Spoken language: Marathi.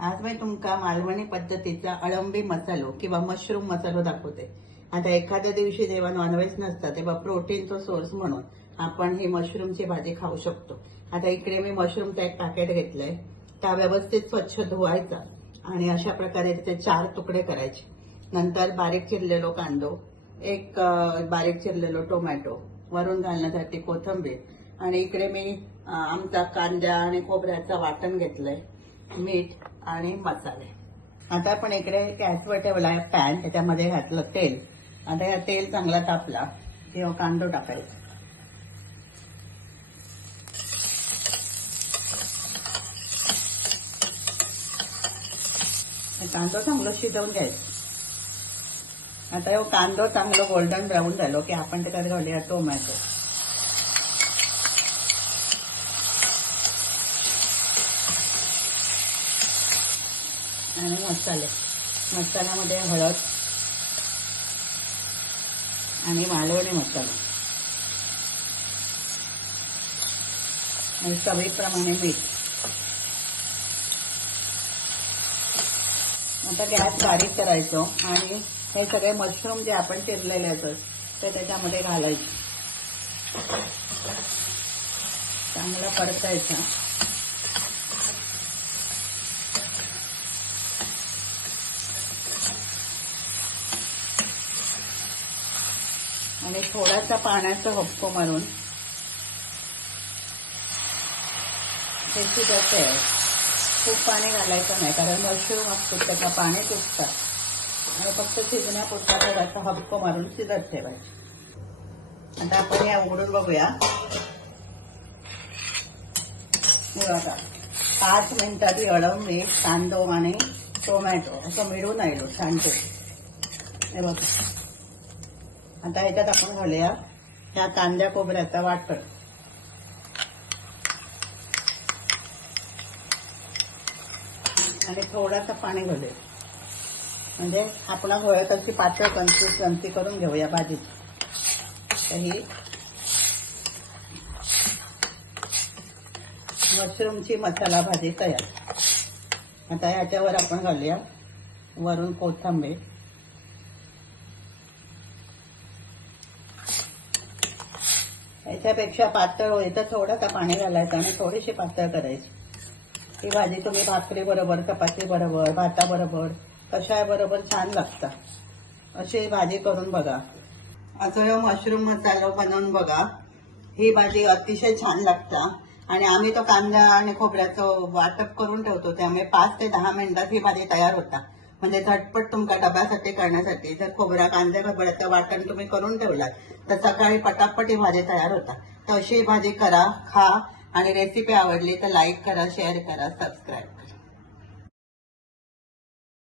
आज मी तुमका मालवणी पद्धतीचा अळंबी मसालो किंवा मशरूम मसालो दाखवते। आता एखाद्या दिवशी जेव्हा नॉनव्हेज नसतं तेव्हा प्रोटीनचा सोर्स म्हणून आपण ही मशरूमची भाजी खाऊ शकतो। आता इकडे मी मशरूमचा एक पॅकेट घेतलंय, त्या व्यवस्थित स्वच्छ धुवायचा आणि अशा प्रकारे त्याचे 4 तुकडे करायचे। नंतर बारीक चिरलेलो कांदो, एक बारीक चिरलेलो टोमॅटो, वरून घालण्यासाठी कोथिंबीर आणि इकडे मी आमचा कांदा आणि खोबऱ्याचा वाटण घेतलंय, मीठ आणि मसाले। आता आपण इकडे गॅसवर ठेवलाय पॅन, त्याच्यामध्ये घातलं तेल। आता या तेल चांगला तापला की कांदो टाकायचा। कांदो चांगलं शिजवून घ्यायचं। आता हे कांदो चांगलं गोल्डन ब्राऊन झालो की आपण त्याच्यात घालूया टोमॅटो आणि मसाले। मसाल्यामध्ये हळद आणि मालवणी मसाला आणि चवीप्रमाणे मीठ। आता गॅस बारीक करायचो आणि हे सगळे मशरूम जे आपण चिरलेले असतात ते त्याच्यामध्ये घालायचे, चांगला परतायचा। आणि थोडासा पाण्याचा हबको मारून हे शिजत आहे। खूप पाणी घालायचं नाही कारण मशरूम असतो त्याचा पाणी सुटतात आणि फक्त शिजण्यापुरता थोडासा हबको मारून शिजत ठेवायचं। आता आपण या उघडून बघूया। आता 5 मिनिटात ही अळंबी, कांदो आणि टोमॅटो असं मिळून आलो छान हे बघा। आता ह्याच्यात आपण घालूया या कांद्या खोबऱ्याचा वाटण आणि थोडासा पाणी घालूया, म्हणजे आपण हवं तशी पातळ कन्सिस्टन्सी करून घेऊया भाजीत। ही मशरूमची मसाला भाजी तयार। आता याच्यावर आपण घालूया वरून कोथिंबीर याच्यापेक्षा पातळ होईल तर थोडासा पाणी घालायचं आणि थोडीशी पातळ करायची। ही भाजी तुम्ही भाकरी बरोबर, चपाती बरोबर, भाता बरोबर, कशाय बरोबर छान लागतं। अशी भाजी करून बघा। असं हे मशरूम मसाला बनवून बघा, ही भाजी अतिशय छान लागतं। आणि आम्ही तो कांदा आणि खोबऱ्याचं वाटप करून ठेवतो, त्यामुळे 5 ते 10 मिनिटात ही भाजी तयार होता। म्हणजे झटपट तुमच्या डब्यासाठी करण्यासाठी जर कांदा खोबऱ्याचं वाटण तुम्ही करून ठेवलात तर सकाळी पटापट ही भाजी तयार होता। तर अशी भाजी करा, खा आणि रेसिपी आवडली तर लाईक करा, शेअर करा, सबस्क्राईब करा।